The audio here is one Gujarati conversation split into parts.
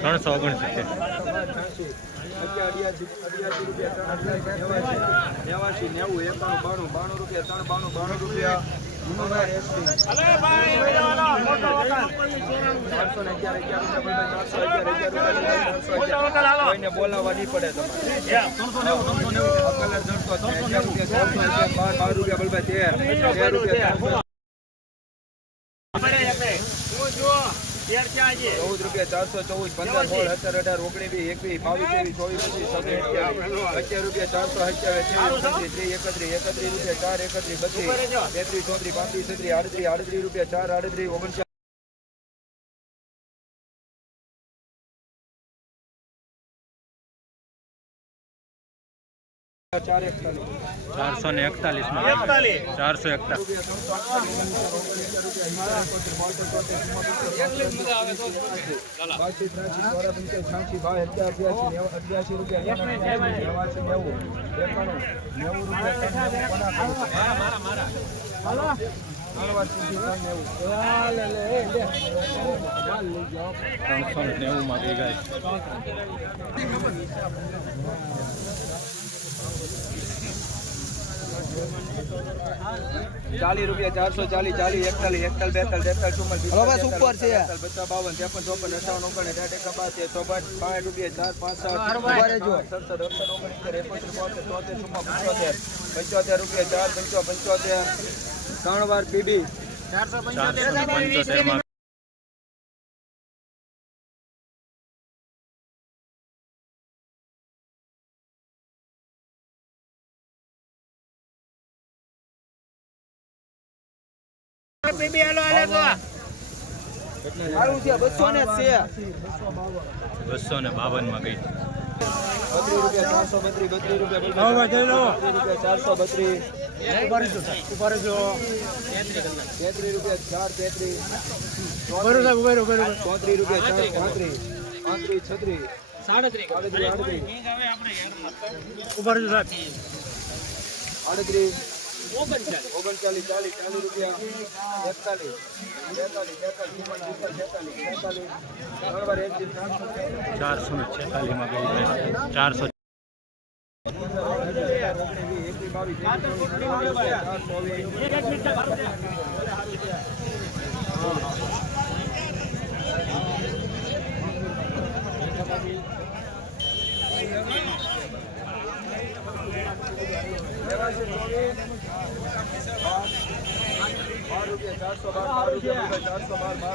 ત્રણસો ઓગણસિત્તેર નેવાસી, નેવું, એકાણું, બાણું, બાણું રૂપિયા, ત્રણ, બાણું, બાણું રૂપિયા, ઓગણ ને અગિયાર, અગિયાર રૂપિયા, બધા ચારસો અગિયાર, અગિયાર રૂપિયા, ચારસો અગિયાર. કોઈને બોલાવવા નહીં પડે તમારે બાર, રૂપિયા, બલબા, તેર, તેર રૂપિયા, ચારસો ચૌદ રૂપિયા ચારસો ચૌદ પંદર સોળ સત્તર અઢાર ઓગણીસ વીસ એકવીસ બાવીસ ત્રેવીસ ચોવીસ પચીસ અગિયાર રૂપિયા ચારસો અઠ્યાવીસ છવ્વીસ ત્રીસ એકત્રીસ એકત્રીસ રૂપિયા ચાર એકત્રીસ બત્રીસ તેત્રીસ ચોત્રીસ પાંત્રીસ છત્રીસ આડત્રીસ આડત્રીસ રૂપિયા ચાર આડત્રીસ ઓગણચાલીસ. એ લે માલ લઈ જાઓ ત્રણસો ને નેવું માં ગઈ ગાય ચાલીસ રૂપિયા ચારસો ચાલીસ ચાલીસ એકતાલીસ એકતાલીસ બેતાલીસ તેતાલીસ ચુમ્માલીસ ઉપર છે. પચાસ બાવન ત્રેપન ચોપન અઠાવન ઓગણ અઢાર એકા છે ચોપન પાંચ રૂપિયા ચાર પાંચ સાત સત્તર અઢાર ઓગણીસ એકોતેર બોતેર તોતેર ચુમ્મા પંચોતેર પંચોતેર રૂપિયા ચાર પંચો પંચોતેર. ત્રણ વાર પીબી ચારસો પંચોતેર બસો ને બાવનમાં ગઈ. બત્રીસ રૂપિયા ચારસો બત્રીસ બત્રીસ રૂપિયા ચારસો બત્રીસ. તેત્રીસ રૂપિયા ચાર તેત્રીસ. ચોત્રીસ રૂપિયા ચાર પાંત્રીસ. પાંત્રીસ છત્રીસ. સાડત્રીસ. આડત્રીસ. આડત્રીસ ઓગણચાલીસ ચાલીસ ચાલીસ રૂપિયા એકતાલીસ બેતાલીસ એંસી ત્રણસો ચારસો ને છેતાલીસ. માં ગઈ ચારસો બાવીસ ચાર ચોવીસ બાર રૂપિયા ચારસો બાર બાર રૂપિયા બધા ચારસો બાર બાર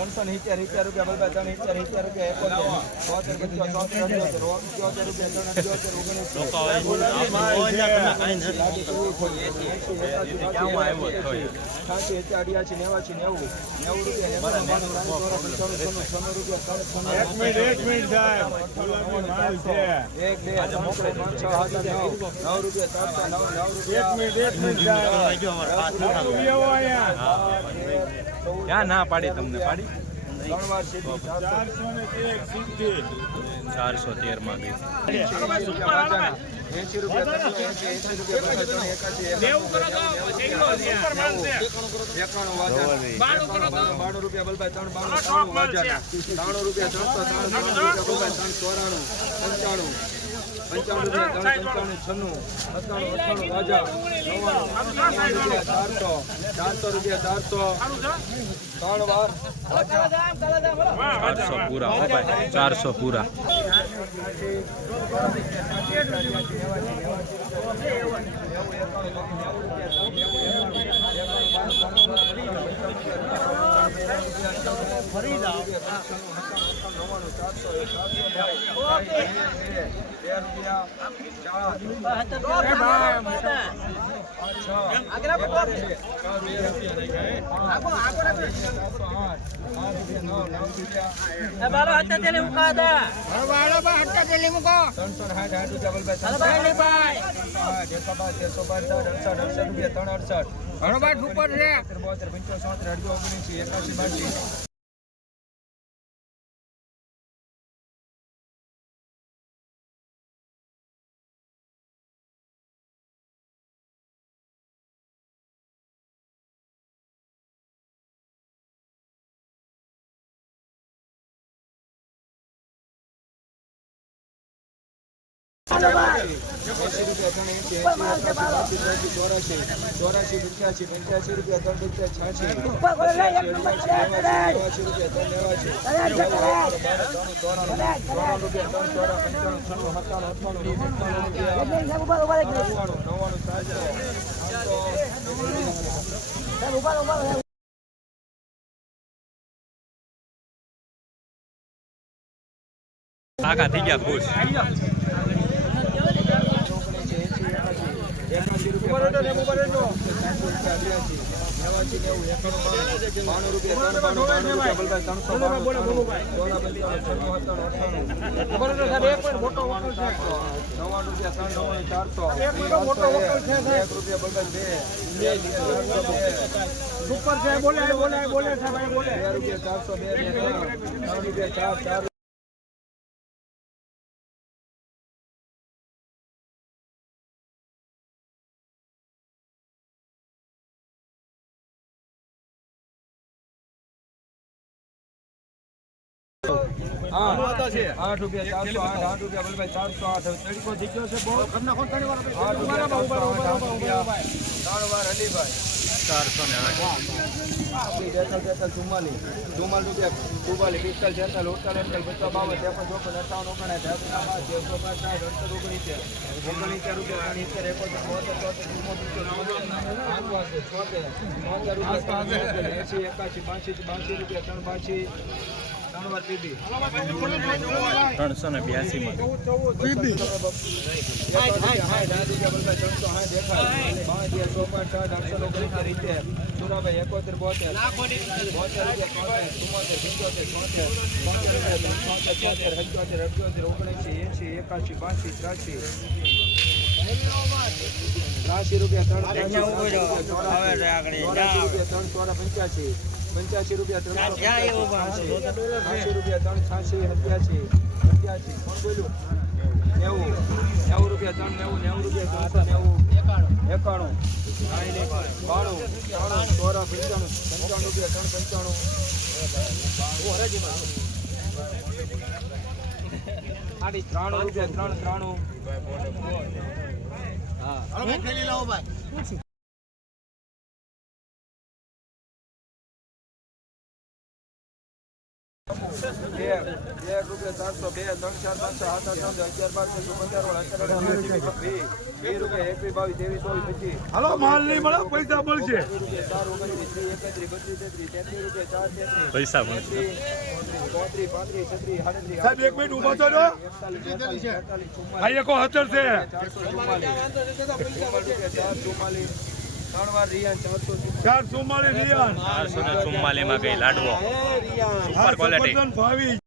ત્રણસો ને સિત્તેર સિત્તેર રૂપિયા બધા ત્રણ સિત્તેર સિત્તેર રૂપિયા એકોતેર. ચોતેર રૂપિયા નેવાસી નેવું. નેવું રૂપિયા એક બે મોકલે પાંચ છ. સાત નવ નવ રૂપિયા. ચારસો નવ નવ રૂપિયા ક્યાં ના પાડી તમને પાડી ચારસો તેરમાં ગઈ એસી રૂપિયા એસી રૂપિયા બાણું રૂપિયા ત્રણ બાણું ત્રાણું રૂપિયા ત્રણસો ત્રણ રૂપિયા બલભાઈ ત્રણ ચોરાણું પંચાણું પંચાણું પંચાણું છન્નું સત્તાણું અઠ્ઠાણું વાજા નવ્વાણું ચારસો ચારસો રૂપિયા ચારસો ત્રણ વાર ચારસો પૂરા હો ભાઈ ચારસો પૂરા ફરી જાઓ બે, ચારસો બે છ, બે, રૂપિયા, સાઠ અડસઠ અડસઠ રૂપિયા ત્રણ અડસઠ બોતેર પંચોતેર અઢી ઓગણીસી એકાસી ચોરાશી થઈ ગયા ખુશ એકાસી રૂપિયા નેવાસી નેવું એકાણું બાણું રૂપિયા ત્રણ બાણું બાણું રૂપિયા બલભાઈ ત્રણસો બાણું ચોરા પંચાવન છન્નું સત્તાણું અઠ્ઠાણું નવ્વાણું ચારસો નવ્વાણું રૂપિયા ત્રણ બોલે ચારસો એક રૂપિયા બોલે. બે રૂપિયા ચારસો બે રૂપિયા ચાર ચાર આઠ રૂપિયા ચારસો આઠ આઠ રૂપિયા બલભાઈ ચારસો આઠ. તડકો થઈ ગયો છે બહુ આઠ રૂપિયા ચારસો આઠ આઠ. રૂપિયા ત્રણ વાર અલીભાઈ ચારસો ને આઠ. ચુમ્માલીસ ચુમ્માલીસ રૂપિયા ચુમ્માલીસ પિસ્તાલ છેતાલ ઓગતાલ એકતાલ પચાસ બાવન ત્રેપન ચોપન અઠાવન ઓગણાઠ ત્રેપન બાર તેરસો પાંચ સાઠ અડસઠ ઓગણીસેર ઓગણીસેર રૂપિયા ત્રણ એકોતેર બોતેર ચોતેર ચુમ્મોતેર છોતેર છોતેર રૂપિયા એસી એકાસી બાસી બાસી રૂપિયા ત્રણ બાસી ત્રણ વાર સીધી ત્રણસો ને બ્યાસી માં. એકોતેર અઠ્યોતેર ઓગણસી એસી એકાસી બાસી ત્રાસી ત્રાસી રૂપિયા ત્રણ ત્રાસી રૂપિયા ત્રણ સોળા પંચ્યાસી. પંચ્યાસી રૂપિયા ત્રણસો છ્યાસી રૂપિયા ત્રણ છ્યાસી સત્યાસી સત્યાસી. કોણ બોલ્યું? નેવું. નેવું રૂપિયા ત્રણ નેવું નેવું રૂપિયા ત્રણસો નેવું. એકાણું. બાણું. ત્રણ ચોરા પંચાણું. પંચાણું રૂપિયા ત્રણ પંચાણું. આડી ત્રાણું રૂપિયા ત્રણ ત્રાણું. ચારસો હાલો માલ નહીં મળે પૈસા મળશે. પૈસા મળશે. સાહેબ એક મિનિટ ઊભો ભાઈ એકો હતર છે ત્રણ વાર રિયા ચારસો ચાર ચુમ્માલીસ રિયાન. ચારસો ને ચુમ્માલી માં ગઈ લાડવો. સુપર ક્વોલિટી ભાવી.